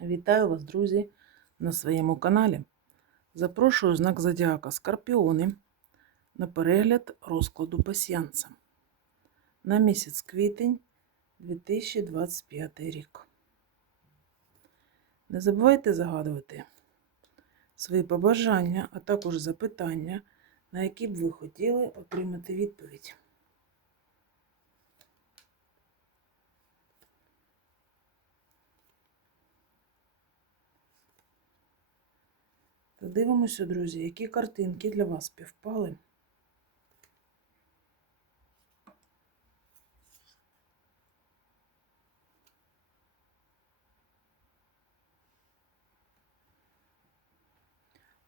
Вітаю вас, друзі, на своєму каналі. Запрошую знак Зодіака Скорпіони на перегляд розкладу пасіянса на місяць квітень 2025 рік. Не забувайте загадувати свої побажання, а також запитання, на які б ви хотіли отримати відповідь. Дивимося, друзі, які картинки для вас співпали.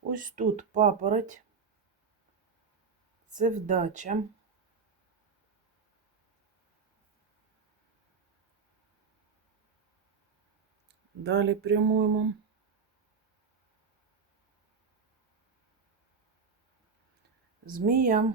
Ось тут папороть. Це вдача. Далі прямуємо. Змія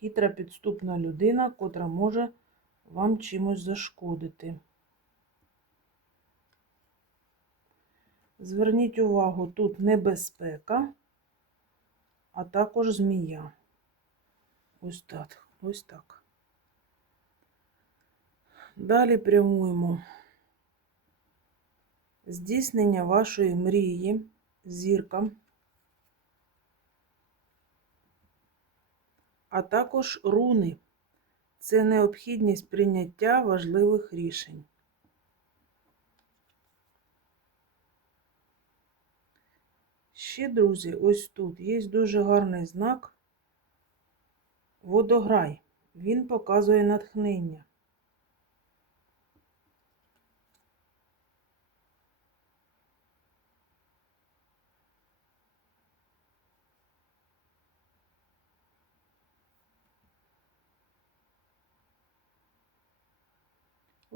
хитра підступна людина, котра може вам чимось зашкодити. Зверніть увагу, тут небезпека, а також змія. Ось так, ось так. Далі прямуємо здійснення вашої мрії, зірка. А також руни. Це необхідність прийняття важливих рішень. Ще, друзі, ось тут є дуже гарний знак водограй. Він показує натхнення.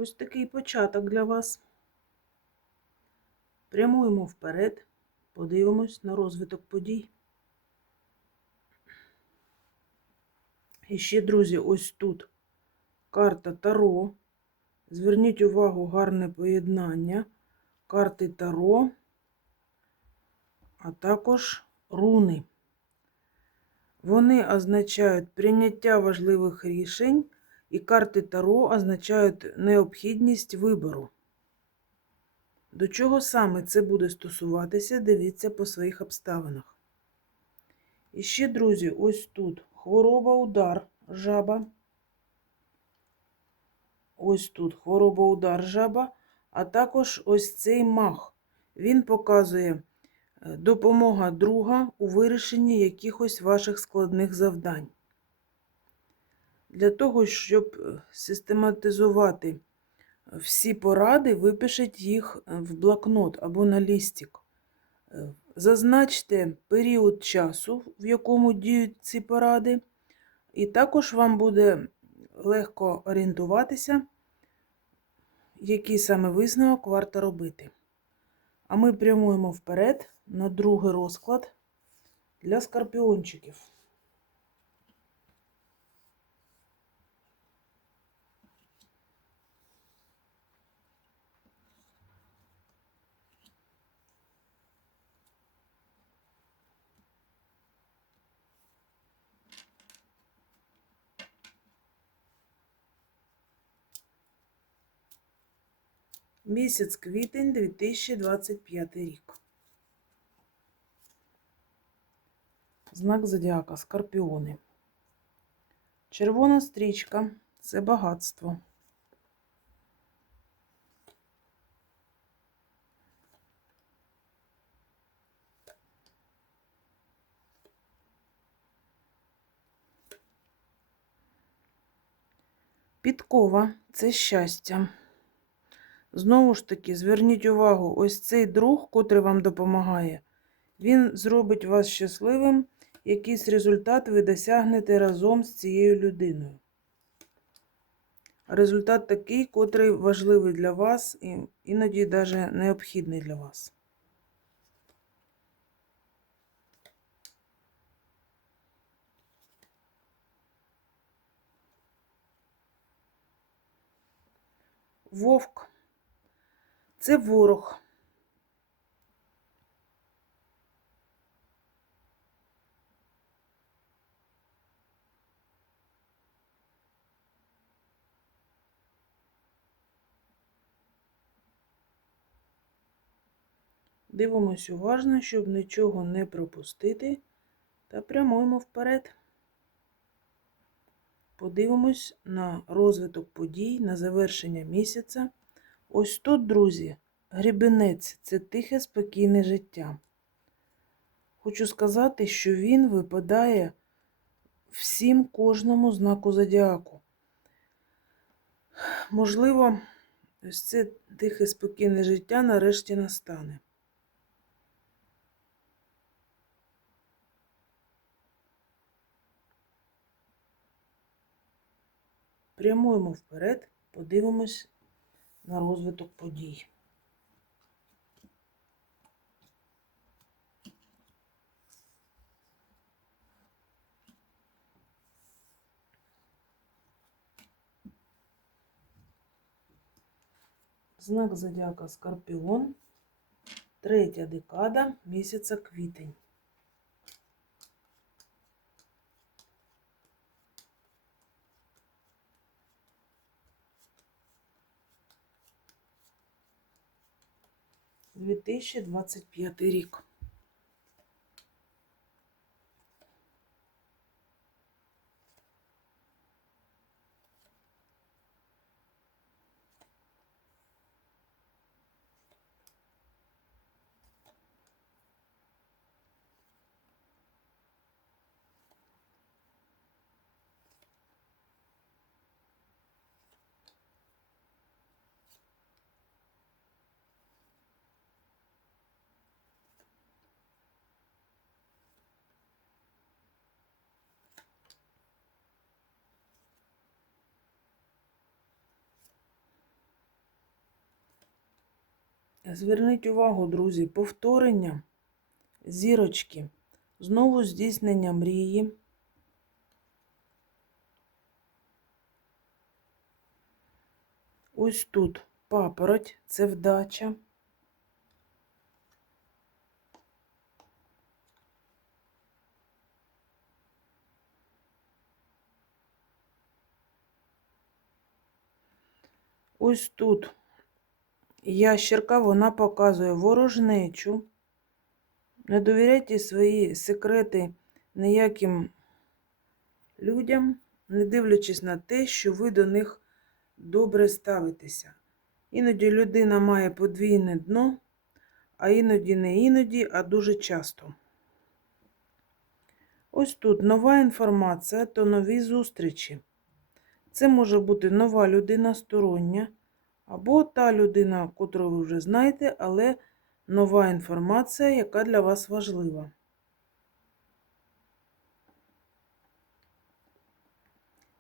Ось такий початок для вас. Прямуємо вперед, подивимось на розвиток подій. І ще, друзі, ось тут карта Таро. Зверніть увагу, гарне поєднання карти Таро, а також руни. Вони означають прийняття важливих рішень. І карти Таро означають необхідність вибору. До чого саме це буде стосуватися, дивіться по своїх обставинах. І ще, друзі, ось тут хвороба удар жаба. Ось тут хвороба удар жаба, а також ось цей мах. Він показує е, допомога друга у вирішенні якихось ваших складних завдань. Для того, щоб е, систематизувати всі поради, випишіть їх е, в блокнот або на лістик. Е, зазначте період часу, в якому діють ці поради, і також вам буде легко орієнтуватися, який саме висновок варто робити. А ми прямуємо вперед на другий розклад для скорпіончиків. Місяць квітень 2025 рік. Знак зодіака Скорпіони. Червона стрічка це багатство. Підкова це щастя. Знову ж таки, зверніть увагу, ось цей друг, котрий вам допомагає, він зробить вас щасливим, якийсь результат ви досягнете разом з цією людиною. Результат такий, котрий важливий для вас і іноді навіть необхідний для вас. Вовк Це ворог. Дивимось уважно, щоб нічого не пропустити, та прямуємо вперед. Подивимось на розвиток подій, на завершення місяця. Ось тут, друзі, грібенець це тихе, спокійне життя. Хочу сказати, що він випадає всім кожному знаку зодіаку. Можливо, ось це тихе, спокійне життя нарешті настане. Прямуємо вперед, подивимось на розвиток подій. Знак зодіака Скорпіон, третя декада місяця квітень. Дві тисячі двадцять п'ятий рік. Зверніть увагу, друзі, повторення зірочки, знову здійснення мрії. Ось тут папороть це вдача. Ось тут ящерка, вона показує ворожнечу. Не довіряйте свої секрети ніяким людям, не дивлячись на те, що ви до них добре ставитеся. Іноді людина має подвійне дно, а іноді не іноді, а дуже часто. Ось тут нова інформація то нові зустрічі. Це може бути нова людина стороння. Або та людина, котру ви вже знаєте, але нова інформація, яка для вас важлива.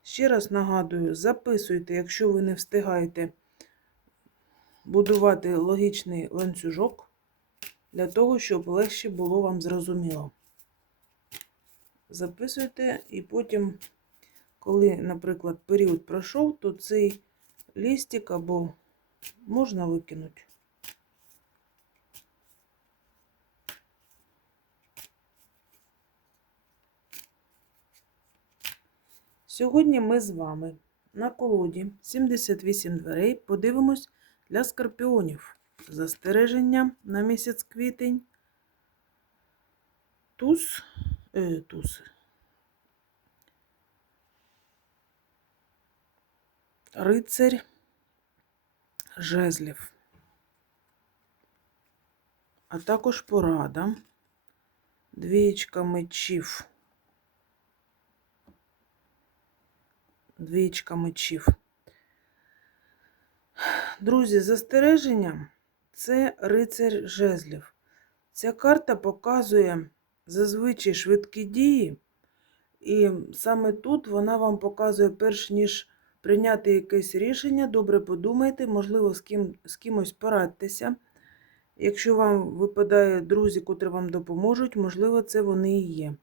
Ще раз нагадую, записуйте, якщо ви не встигаєте будувати логічний ланцюжок, для того, щоб легше було вам зрозуміло. Записуйте, і потім, коли, наприклад, період пройшов, то цей листик або можна викинути. Сьогодні ми з вами на колоді 78 дверей подивимось для скорпіонів. Застереження на місяць квітень. Туз, е, туз. Рицарь жезлів, а також порада, двієчка мечів, двієчка мечів. Друзі, застереження це рицарь жезлів. Ця карта показує зазвичай швидкі дії, і саме тут вона вам показує, перш ніж прийняти якесь рішення, добре подумайте, можливо, з ким, з кимось порадьтеся. Якщо вам випадає друзі, котрі вам допоможуть, можливо, це вони і є.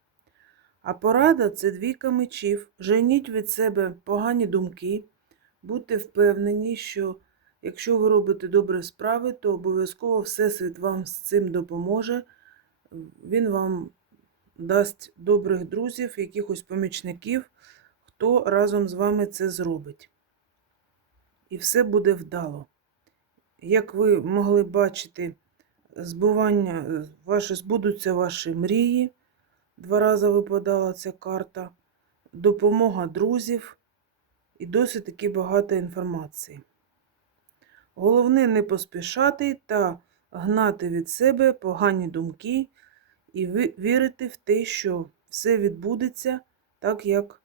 А порада це двійка мечів. Женіть від себе погані думки, будьте впевнені, що Якщо ви робите добрі справи, то обов'язково Всесвіт вам з цим допоможе. Він вам дасть добрих друзів, якихось помічників, хто разом з вами це зробить. І все буде вдало. Як ви могли бачити, збування, е, ваші, збудуться ваші мрії. Два рази випадала ця карта. Допомога друзів і досить таки багато інформації. Головне не поспішати та гнати від себе погані думки і вірити в те, що все відбудеться так, як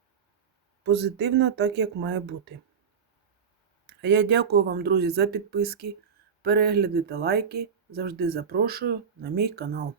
позитивно, так, як має бути. А я дякую вам, друзі, за підписки, перегляди та лайки. Завжди запрошую на мій канал.